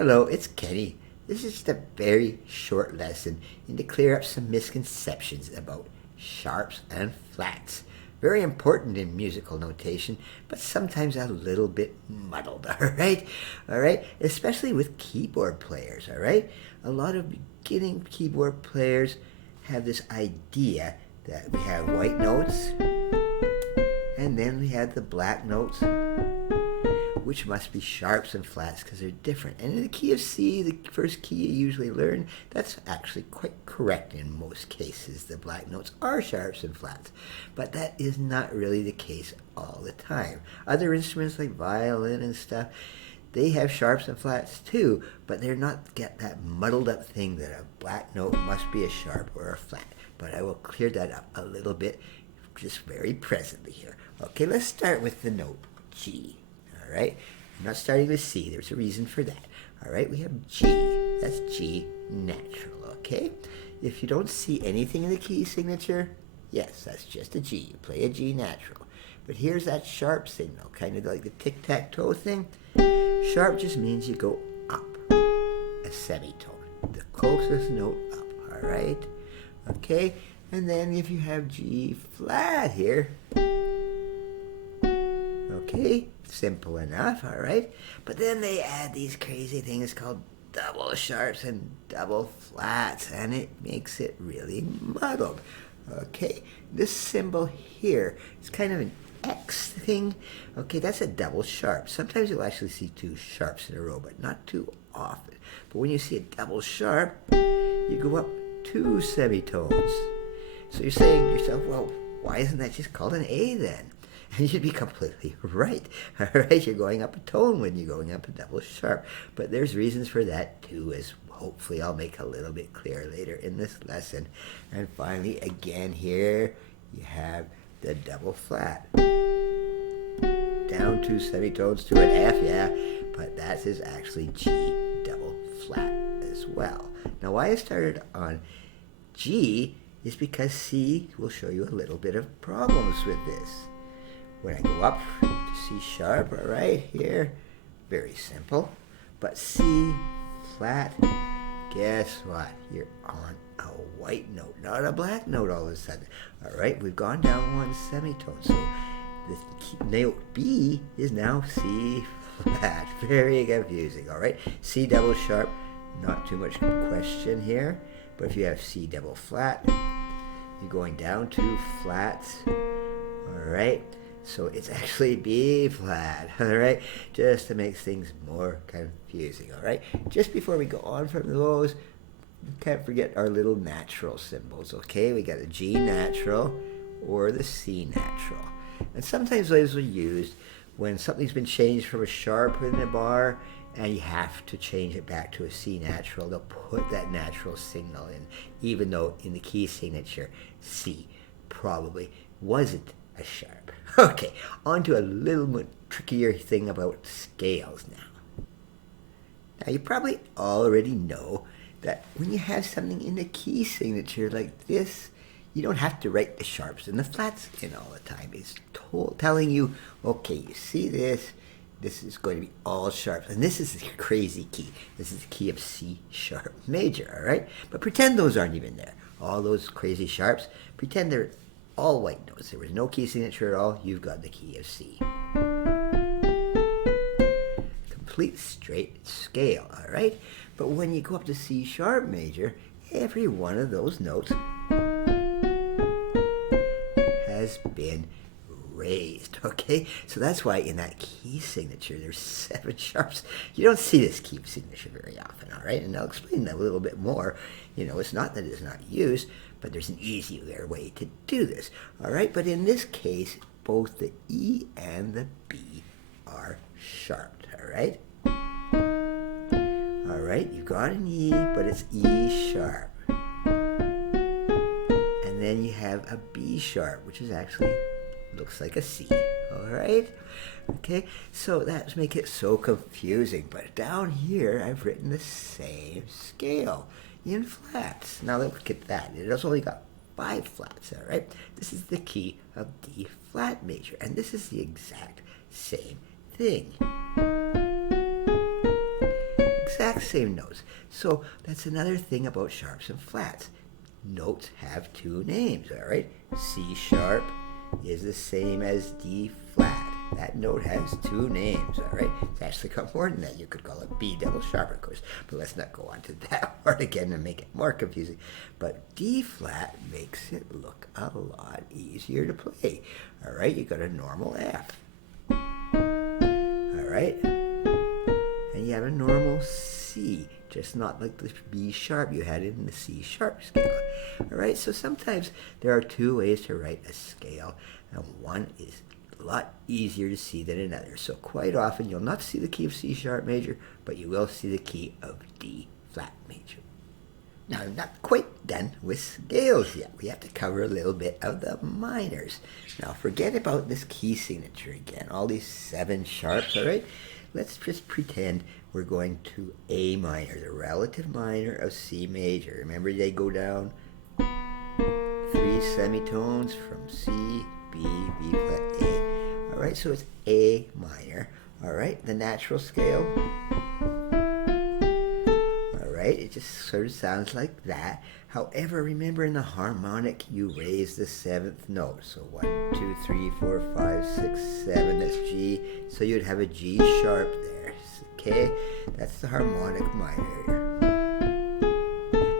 Hello, it's Kenny. This is just a very short lesson and to clear up some misconceptions about sharps and flats. Very important in musical notation, but sometimes a little bit muddled, all right? All right? Especially with keyboard players, all right? A lot of beginning keyboard players have this idea that we have white notes and then we have the black notes, which must be sharps and flats because they're different. And in the key of C, the first key you usually learn, that's actually quite correct in most cases. The black notes are sharps and flats, but that is not really the case all the time. Other instruments like violin and stuff, they have sharps and flats too, but they're not get that muddled up thing that a black note must be a sharp or a flat. But I will clear that up a little bit just very presently here. Okay, let's start with the note G. All right, I'm not starting with C. There's a reason for that. All right, we have G. That's G natural. Okay, if you don't see anything in the key signature, yes, that's just a G. You play a G natural. But here's that sharp signal, kind of like the tic-tac-toe thing. Sharp just means you go up a semitone, the closest note up. All right, okay, and then if you have G flat here, okay, simple enough, all right? But then they add these crazy things called double sharps and double flats, and it makes it really muddled. Okay, this symbol here is kind of an X thing. Okay, that's a double sharp. Sometimes you'll actually see two sharps in a row, but not too often. But when you see a double sharp, you go up two semitones. So you're saying to yourself, well, why isn't that just called an A then? And you'd be completely right. All right, you're going up a tone when you're going up a double sharp. But there's reasons for that too, as hopefully I'll make a little bit clearer later in this lesson. And finally, again here, you have the double flat. Down two semitones to an F, yeah, but that is actually G double flat as well. Now why I started on G is because C will show you a little bit of problems with this. When I go up to C sharp, all right, here, very simple. But C flat, guess what? You're on a white note, not a black note all of a sudden. All right, we've gone down one semitone. So the note B is now C flat. Very confusing, all right? C double sharp, not too much question here. But if you have C double flat, you're going down two flats, all right? So it's actually B flat, all right? Just to make things more confusing, all right? Just before we go on from those, can't forget our little natural symbols, okay? We got a G natural or the C natural. And sometimes those are used when something's been changed from a sharp in a bar and you have to change it back to a C natural. They'll put that natural signal in, even though in the key signature, C probably wasn't a sharp. Okay, on to a little more trickier thing about scales now. Now you probably already know that when you have something in the key signature like this, you don't have to write the sharps and the flats in all the time. It's telling you, okay, you see this, this is going to be all sharps. And this is the crazy key. This is the key of C sharp major, all right? But pretend those aren't even there. All those crazy sharps, pretend they're all white notes. There was no key signature at all. You've got the key of C. Complete straight scale, all right? But when you go up to C sharp major, every one of those notes has been raised, okay? So that's why in that key signature, there's 7 sharps. You don't see this key signature very often, all right? And I'll explain that a little bit more. You know, it's not that it's not used, but there's an easier way to do this, all right? But in this case, both the E and the B are sharped, all right? All right, you've got an E, but it's E sharp. And then you have a B sharp, which is actually looks like a C, all right? Okay, so that's make it so confusing. But down here, I've written the same scale in flats. Now look at that. It has only got 5 flats, all right? This is the key of D flat major, and this is the exact same thing. exact same notes. So that's another thing about sharps and flats. Notes have two names, all right? C sharp is the same as D flat. That note has two names, all right? It's actually got more than that. You could call it B double sharp, of course, but let's not go on to that part again and make it more confusing. But D flat makes it look a lot easier to play, all right? You got a normal F, all right? And you have a normal C, just not like the B sharp you had in the C sharp scale. All right, so sometimes there are two ways to write a scale, and one is a lot easier to see than another. So quite often you'll not see the key of C sharp major, but you will see the key of D flat major. Now, I'm not quite done with scales yet. We have to cover a little bit of the minors. Now, forget about this key signature again, all these 7 sharps, all right? Let's just pretend we're going to A minor, the relative minor of C major. Remember, they go down 3 semitones from C, B, B flat, A. All right, so it's A minor. All right, the natural scale. All right, it just sort of sounds like that. However, remember in the harmonic, you raise the 7th note. So 1, 2, 3, 4, 5, 6, 7, that's G. So you'd have a G sharp there. Okay, that's the harmonic minor.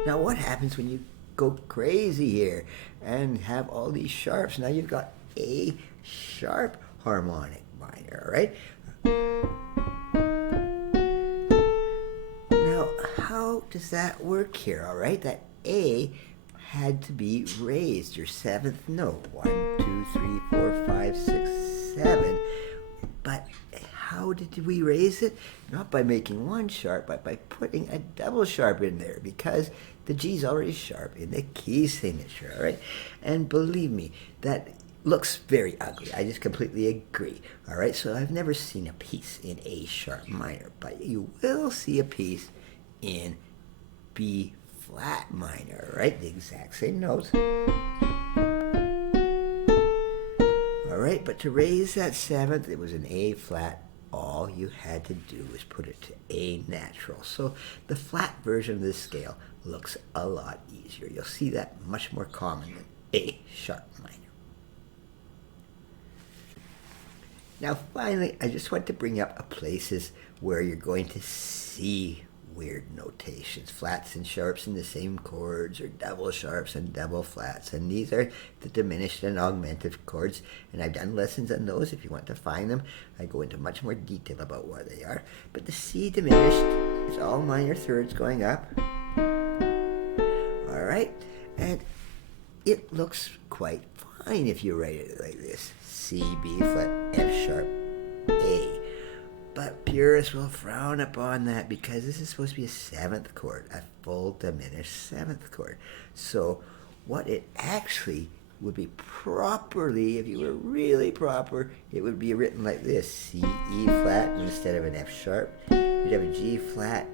Now what happens when you go crazy here and have all these sharps? Now you've got A sharp harmonic minor, all right? Now, how does that work here, all right? That A had to be raised, your 7th note. 1, 2, 3, 4, 5, 6, 7. But how did we raise it? Not by making one sharp, but by putting a double sharp in there, because the G's already sharp in the key signature, all right? And believe me, that looks very ugly. I just completely agree, all right? So I've never seen a piece in A sharp minor, but you will see a piece in B flat minor, right? The exact same notes. All right, but to raise that 7th, it was an A flat. All you had to do was put it to A natural. So the flat version of this scale looks a lot easier. You'll see that much more common than A sharp minor. Now finally, I just want to bring up places where you're going to see weird notations, flats and sharps in the same chords, or double sharps and double flats, and these are the diminished and augmented chords, and I've done lessons on those. If you want to find them, I go into much more detail about what they are. But the C diminished is all minor thirds going up, all right, and it looks quite fine if you write it like this: C, B flat, F sharp, A. But purists will frown upon that because this is supposed to be a 7th chord, a full diminished 7th chord. So what it actually would be properly, if you were really proper, it would be written like this: C, E flat instead of an F sharp. You'd have a G flat,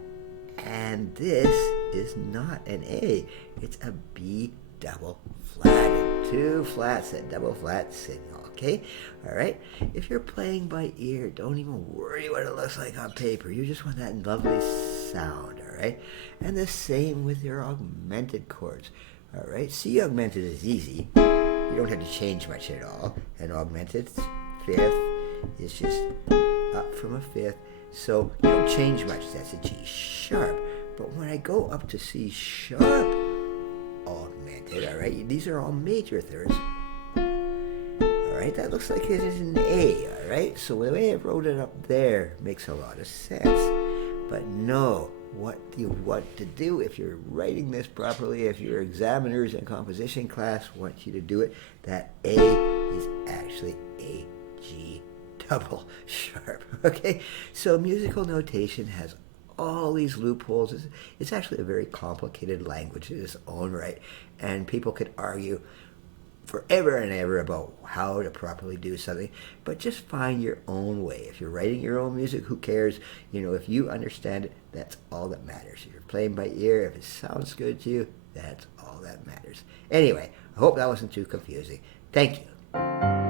and this is not an A. It's a B double flat. 2 flats, that double flat signal. Okay, all right. If you're playing by ear, don't even worry what it looks like on paper. You just want that lovely sound, all right? And the same with your augmented chords, all right? C augmented is easy. You don't have to change much at all. And augmented 5th is just up from a 5th. So you don't change much. That's a G sharp. But when I go up to C sharp augmented, all right, these are all major thirds. All right, that looks like it is an A, all right? So the way I wrote it up there makes a lot of sense. But know what you want to do if you're writing this properly, if your examiners in composition class want you to do it, that A is actually a G double sharp, okay? So musical notation has all these loopholes. It's actually a very complicated language in its own right, and people could argue forever and ever about how to properly do something, but just find your own way. If you're writing your own music, who cares? You know, if you understand it, that's all that matters. If you're playing by ear, if it sounds good to you, that's all that matters. Anyway, I hope that wasn't too confusing. Thank you.